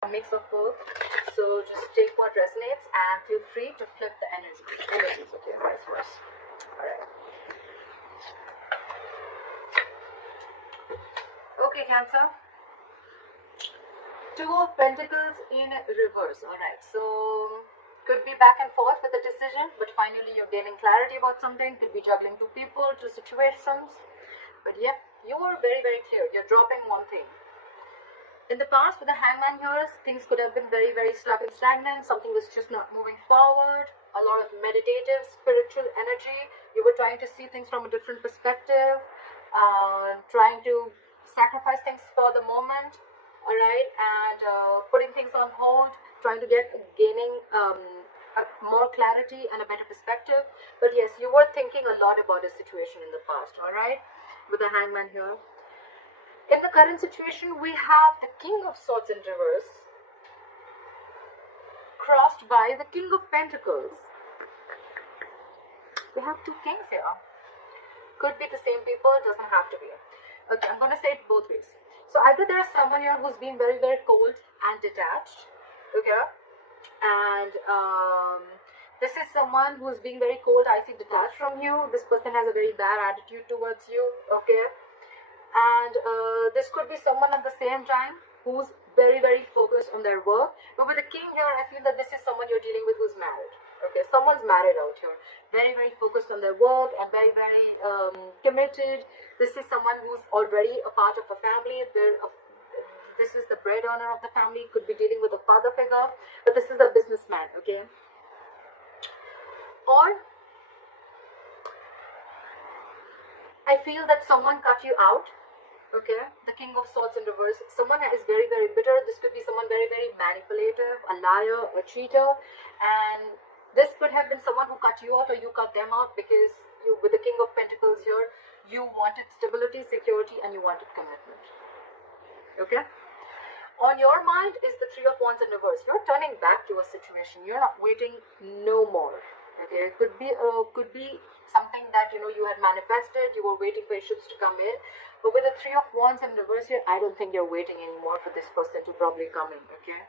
a mix of both. So just take what resonates and feel free to flip the energies, okay, vice versa. Alright. Okay, Cancer. Two of Pentacles in reverse. Alright, so could be back and forth with the decision, but finally you're gaining clarity about something. Could be juggling two people, two situations. But yeah, you are very, very clear. You're dropping one thing. In the past, with the Hangman here, things could have been very, very stuck and stagnant. Something was just not moving forward. A lot of meditative, spiritual energy. You were trying to see things from a different perspective. Trying to sacrifice things for the moment. Alright, and putting things on hold. Trying to gaining more clarity and a better perspective. But yes, you were thinking a lot about this situation in the past. Alright, with the Hangman here. In the current situation, we have the King of Swords in reverse, crossed by the King of Pentacles. We have two kings here. Could be the same people, doesn't have to be. Okay, I'm going to say it both ways. So either there's someone here who's been very, very cold and detached. Okay. And this is someone who's being very cold, icy, detached from you. This person has a very bad attitude towards you. Okay. And this could be someone at the same time who's very, very focused on their work. But with the king here, I feel that this is someone you're dealing with who's married. Okay, someone's married out here. Very, very focused on their work and very, very committed. This is someone who's already a part of a family. This is the breadwinner of the family. Could be dealing with a father figure. But this is a businessman, okay? Or I feel that someone cut you out. Okay, the King of Swords in reverse. Someone is very, very bitter. This could be someone very, very manipulative, a liar, a cheater. And this could have been someone who cut you out or you cut them out because you, with the King of Pentacles here, you wanted stability, security, and you wanted commitment. Okay? On your mind is the Three of Wands in reverse. You're turning back to a situation. You're not waiting no more. Okay, it could be something that you had manifested. You were waiting for issues to come in, but with the Three of Wands in reverse here, I don't think you're waiting anymore for this person to probably come in. Okay,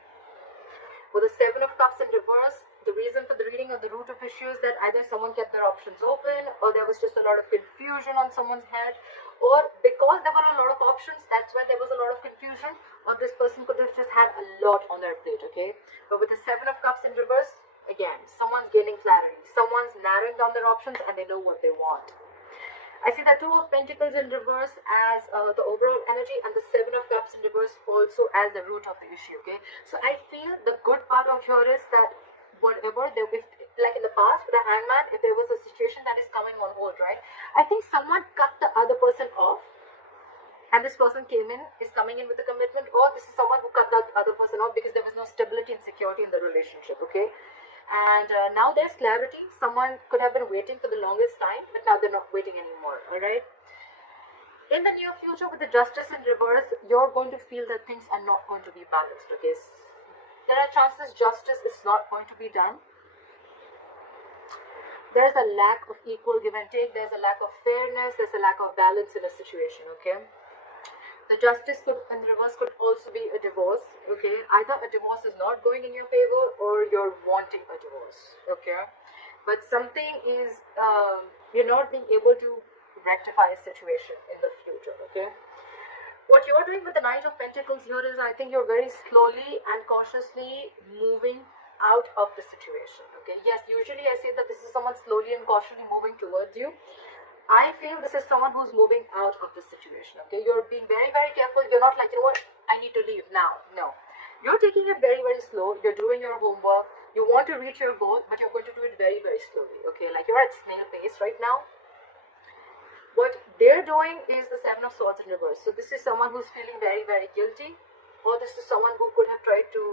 with the Seven of Cups in reverse, the reason for the reading of the root of issues that either someone kept their options open, or there was just a lot of confusion on someone's head, or because there were a lot of options, that's why there was a lot of confusion, or this person could have just had a lot on their plate. Okay, but with the Seven of Cups in reverse, again, someone's gaining clarity. Someone's narrowing down their options and they know what they want. I see the Two of Pentacles in reverse as the overall energy and the Seven of Cups in reverse also as the root of the issue. Okay, so I feel the good part of here is that whatever there, if like in the past with the Hangman, if there was a situation that is coming on hold, right? I think someone cut the other person off. And this person is coming in with a commitment, or this is someone who cut that other person off because there was no stability and security in the relationship. Okay, and now there's clarity. Someone could have been waiting for the longest time, but now they're not waiting anymore. All right. In the near future, with the Justice in reverse, you're going to feel that things are not going to be balanced. Okay, there are chances justice is not going to be done. There's a lack of equal give and take. There's a lack of fairness. There's a lack of balance in a situation. Okay. The Justice in reverse could also be a divorce. Okay, either a divorce is not going in your favor or you're wanting a divorce. Okay, but something is you're not being able to rectify a situation in the future. Okay, what you're doing with the Knight of Pentacles here is, I think you're very slowly and cautiously moving out of the situation. Okay, yes, usually I say that this is someone slowly and cautiously moving towards you. I feel this is someone who's moving out of the situation. Okay, you're being very, very careful. You're not like, what, I need to leave now. No, you're taking it very, very slow. You're doing your homework. You want to reach your goal, but you're going to do it very, very slowly. Okay, like you're at snail pace right now. What they're doing is the Seven of Swords in reverse. So this is someone who's feeling very, very guilty, or this is someone who could have tried to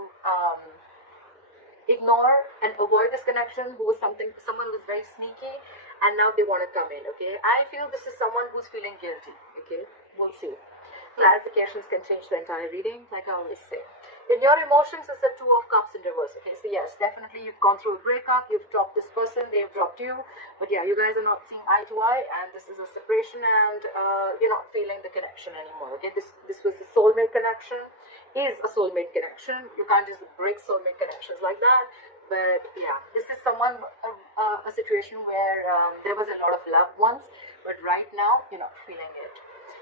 ignore and avoid this connection, who was someone who was very sneaky, and now they want to come in. Okay, I feel this is someone who's feeling guilty. Okay, we'll see. clarifications can change the entire reading, like I always say. In your emotions is the Two of Cups in reverse. Okay, so yes, definitely you've gone through a breakup, you've dropped this person, they've dropped you. But yeah, you guys are not seeing eye to eye, and this is a separation, and you're not feeling the connection anymore. Okay, this was the soulmate connection, is a soulmate connection. You can't just break soulmate connections like that. But yeah, this is someone, a situation where there was a lot of love once, but right now you're not feeling it.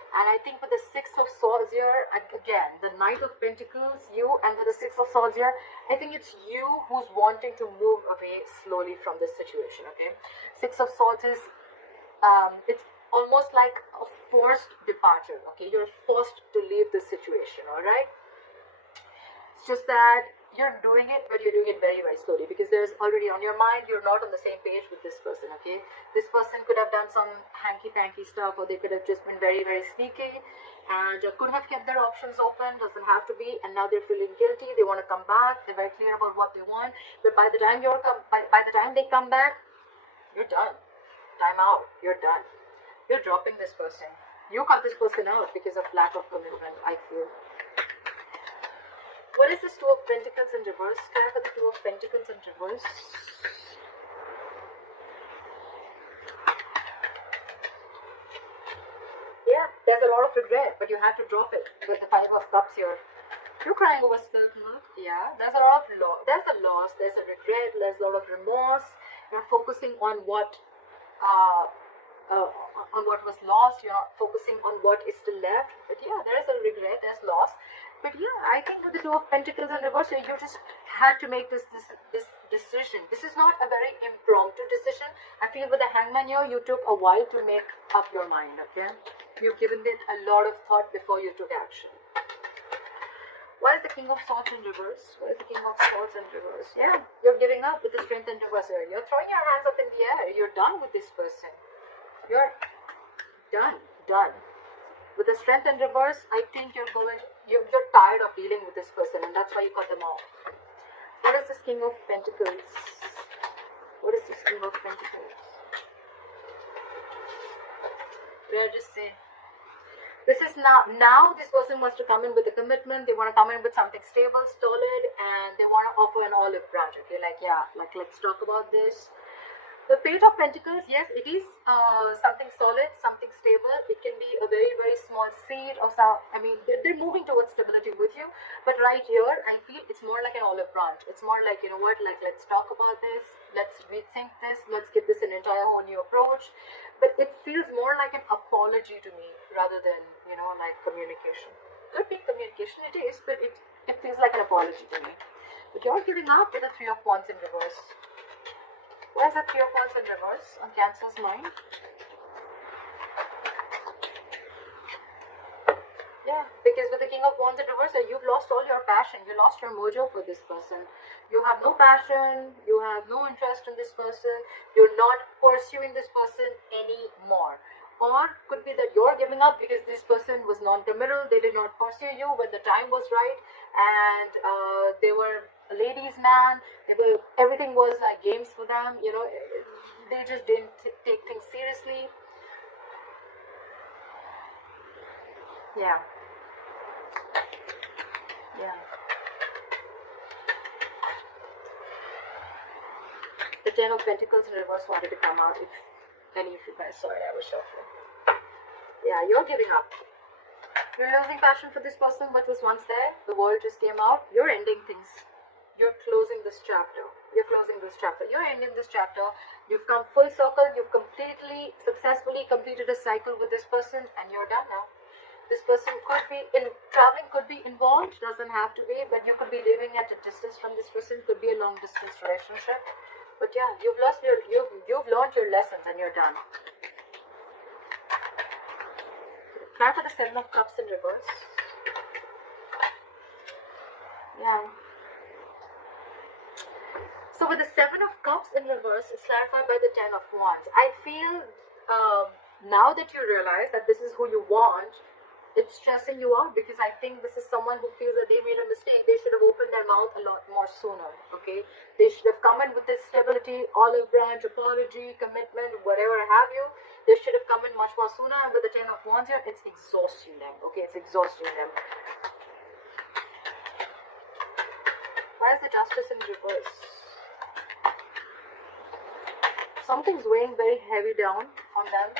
And I think with the Six of Swords here, again, the Knight of Pentacles, you, and with the Six of Swords here, I think it's you who's wanting to move away slowly from this situation, okay? Six of Swords is, it's almost like a forced departure, okay? You're forced to leave this situation, all right? It's just that you're doing it, but you're doing it very, very slowly, because there's already on your mind, you're not on the same page with this person, okay? This person could have done some hanky-panky stuff, or they could have just been very, very sneaky, and could have kept their options open, doesn't have to be, and now they're feeling guilty, they want to come back, they're very clear about what they want, but by the time by the time they come back, you're done. Time out, you're done. You're dropping this person. You cut this person out because of lack of commitment, I feel. What is this Two of Pentacles in reverse? Can I put the Two of Pentacles in reverse? Yeah, there's a lot of regret, but you have to drop it with the Five of Cups here. You're crying over spilled milk. Yeah, there's a lot of there's a loss, there's a regret, there's a lot of remorse. You're focusing on what was lost. You're not focusing on what is still left. But yeah, there is a regret, there's loss. But yeah, I think with the Two of Pentacles in reverse, you just had to make this decision. This is not a very impromptu decision. I feel with the Hangman here, you took a while to make up your mind, okay? You've given it a lot of thought before you took action. Why is the King of Swords in reverse? Why is the King of Swords in reverse? Yeah, you're giving up with the Strength in reverse here. You're throwing your hands up in the air. You're done with this person. You're done. With the Strength in reverse, I think you're tired of dealing with this person, and that's why you cut them off. What is this King of Pentacles? What is this King of Pentacles? We'll just say, this is now this person wants to come in with a commitment. They want to come in with something stable, solid, and they want to offer an olive branch. Okay, like yeah, like let's talk about this. The Page of Pentacles, yes, it is something solid, something stable. It can be a very, very small seed of some. I mean, they're moving towards stability with you. But right here, I feel it's more like an olive branch. It's more like, you know what, like let's talk about this. Let's rethink this. Let's give this an entire whole new approach. But it feels more like an apology to me rather than, you know, like communication. Could be communication, it is, but it feels like an apology to me. But you're giving up with the Three of Wands in reverse. Why is the Three of Wands in reverse on Cancer's mind? Yeah, because with the King of Wands in reverse, you've lost all your passion. You lost your mojo for this person. You have no passion. You have no interest in this person. You're not pursuing this person anymore. Or could be that you're giving up because this person was non-committal. They did not pursue you when the time was right, and they were a ladies' man. Everything was like games for them. You know, they just didn't take things seriously. Yeah. The Ten of Pentacles in reverse wanted to come out. If any of you guys saw it, I was shuffling. Yeah, you're giving up. You're losing passion for this person, what was once there. The world just came out. You're ending things. You're closing this chapter. You're ending this chapter. You've come full circle. You've successfully completed a cycle with this person, and you're done now. This person could be traveling, could be involved, doesn't have to be, but you could be living at a distance from this person. Could be a long distance relationship. But yeah, you've learned your lessons, and you're done. Try for the Seven of Cups in reverse. Yeah. So with the Seven of Cups in reverse, it's clarified by the Ten of Wands. I feel now that you realize that this is who you want, It's stressing you out because I think this is someone who feels that they made a mistake. They should have opened their mouth a lot more sooner, okay? They should have come in with this stability, olive branch, apology, commitment, whatever have you. They should have come in much more sooner, and with the 10 of Wands here, it's exhausting them, okay? It's exhausting them. Why is the Justice in reverse? Something's weighing very heavy down on them.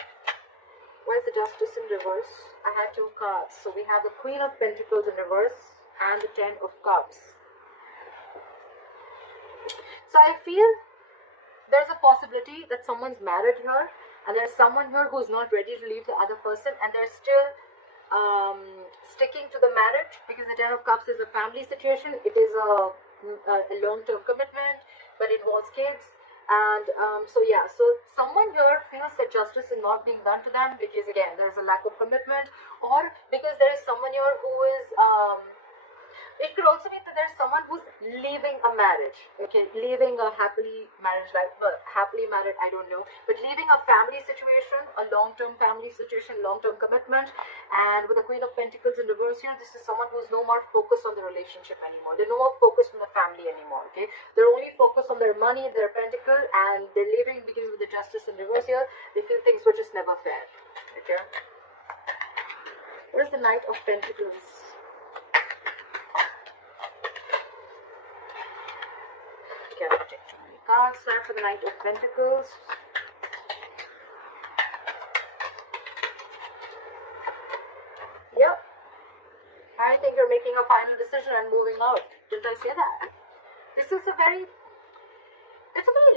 Why is the Justice in reverse? I had 2 cards. So we have the Queen of Pentacles in reverse and the 10 of Cups. So I feel there's a possibility that someone's married here, and there's someone here who's not ready to leave the other person, and they're still sticking to the marriage, because the 10 of Cups is a family situation. It is a long-term commitment, but it involves kids. And so yeah, so someone here feels that justice is not being done to them because, again, there's a lack of commitment, or because there is someone here who is it could also be that there's someone who's leaving a marriage, okay, leaving a happily marriage life, well, happily married, I don't know, but leaving a family situation, a long-term family situation, long-term commitment. And with the Queen of Pentacles in reverse here, this is someone who's no more focused on the relationship anymore. They're no more focused on the family anymore, okay? They're only focused on their money, their pentacle, and they're leaving because with the Justice in reverse here, they feel things were just never fair, okay? Where's the Knight of Pentacles? Okay, I'll take too many cards now for the Knight of Pentacles. Yep. I think you're making a final decision and moving out. Didn't I say that? This is a very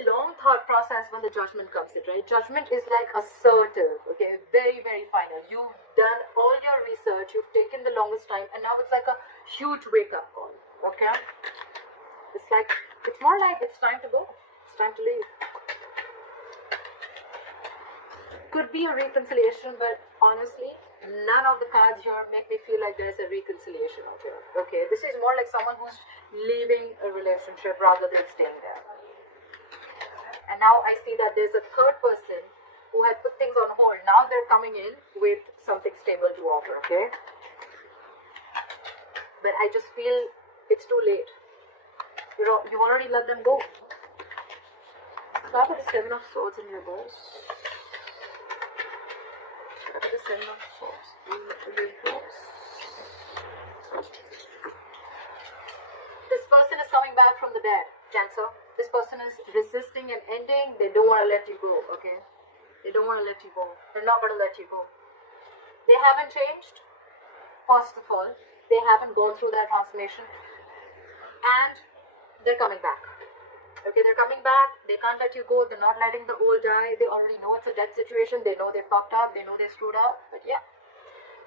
long thought process when the Judgment comes in, right? Judgment is like assertive, okay? Very, very final. You've done all your research, you've taken the longest time, and now it's like a huge wake-up call, okay? It's more like it's time to go. It's time to leave. Could be a reconciliation, but honestly, none of the cards here make me feel like there's a reconciliation out here. Okay, this is more like someone who's leaving a relationship rather than staying there. And now I see that there's a third person who had put things on hold. Now they're coming in with something stable to offer, okay? But I just feel it's too late. You already let them go. Start with the 7 of Swords in reverse. Start with the 7 of Swords in reverse. This person is coming back from the dead, Cancer. This person is resisting an ending. They don't want to let you go, okay? They don't want to let you go. They're not going to let you go. They haven't changed, first of all. They haven't gone through that transformation. And they're coming back. Okay, they're coming back. They can't let you go. They're not letting the old die. They already know it's a dead situation. They know they fucked up. They know they screwed up. But yeah,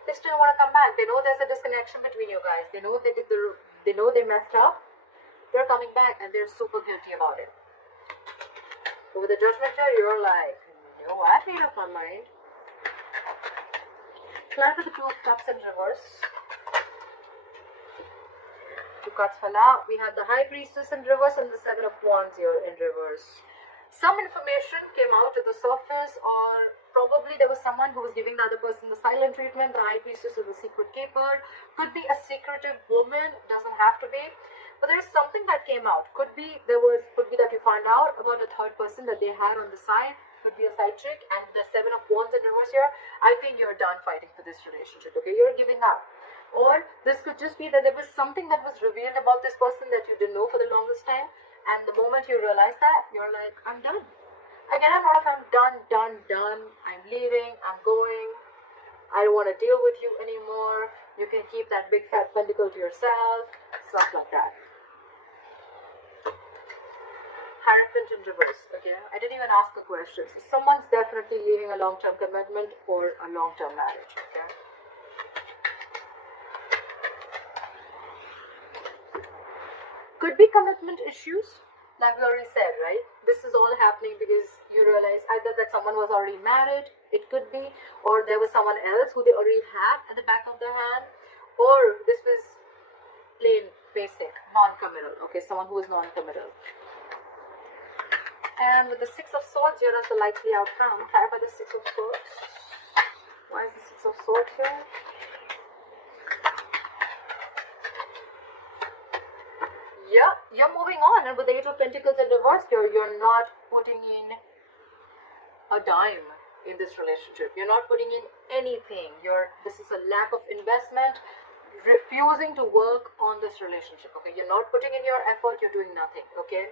they still want to come back. They know there's a disconnection between you guys. They know they know they messed up. They're coming back and they're super guilty about it. But with the Judgment here, you're like, no, I made up my mind. Climb to the 2 of Cups in reverse. 2 cards fell out. We had the High Priestess in reverse and the 7 of Wands here in reverse. Some information came out to the surface, or probably there was someone who was giving the other person the silent treatment. The High Priestess is a secret keeper. Could be a secretive woman. Doesn't have to be. But there's something that came out. Could be that you find out about a third person that they had on the side. Could be a side chick. And the 7 of Wands in reverse here. I think you're done fighting for this relationship. Okay, you're giving up. Or this could just be that there was something that was revealed about this person that you didn't know for the longest time, and the moment you realize that, you're like, I'm done. Again, I'm not like I'm done. I'm leaving, I'm going. I don't want to deal with you anymore. You can keep that big fat pentacle to yourself. Stuff like that. Hierophant in reverse, okay? I didn't even ask a question. So someone's definitely leaving a long-term commitment or a long-term marriage, okay? Could be commitment issues, like we already said, right? This is all happening because you realize either that someone was already married, it could be, or there was someone else who they already had at the back of their hand, or this was plain basic, non-committal, okay? Someone who is non-committal. And with the 6 of Swords, here is the likely outcome. Clarify the 6 of Swords. Why is the 6 of Swords here? you're moving on, and with the Eight of Pentacles and reverse here, you're not putting in a dime in this relationship. You're not putting in anything. This is a lack of investment, refusing to work on this relationship. Okay, you're not putting in your effort, you're doing nothing. Okay,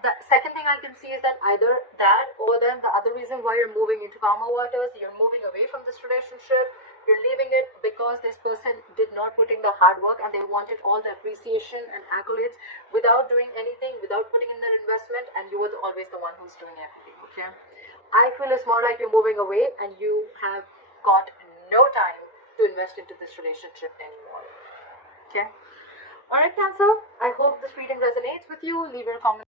the second thing I can see is that either that, or then the other reason why you're moving into calmer waters, you're moving away from this relationship, you're leaving it because this person did not put in the hard work and they wanted all the appreciation and accolades without doing anything, without putting in their investment, and you were always the one who's doing everything. Okay, I feel it's more like you're moving away and you have got no time to invest into this relationship anymore. Okay. Alright, Cancer, I hope this reading resonates with you. Leave your comments.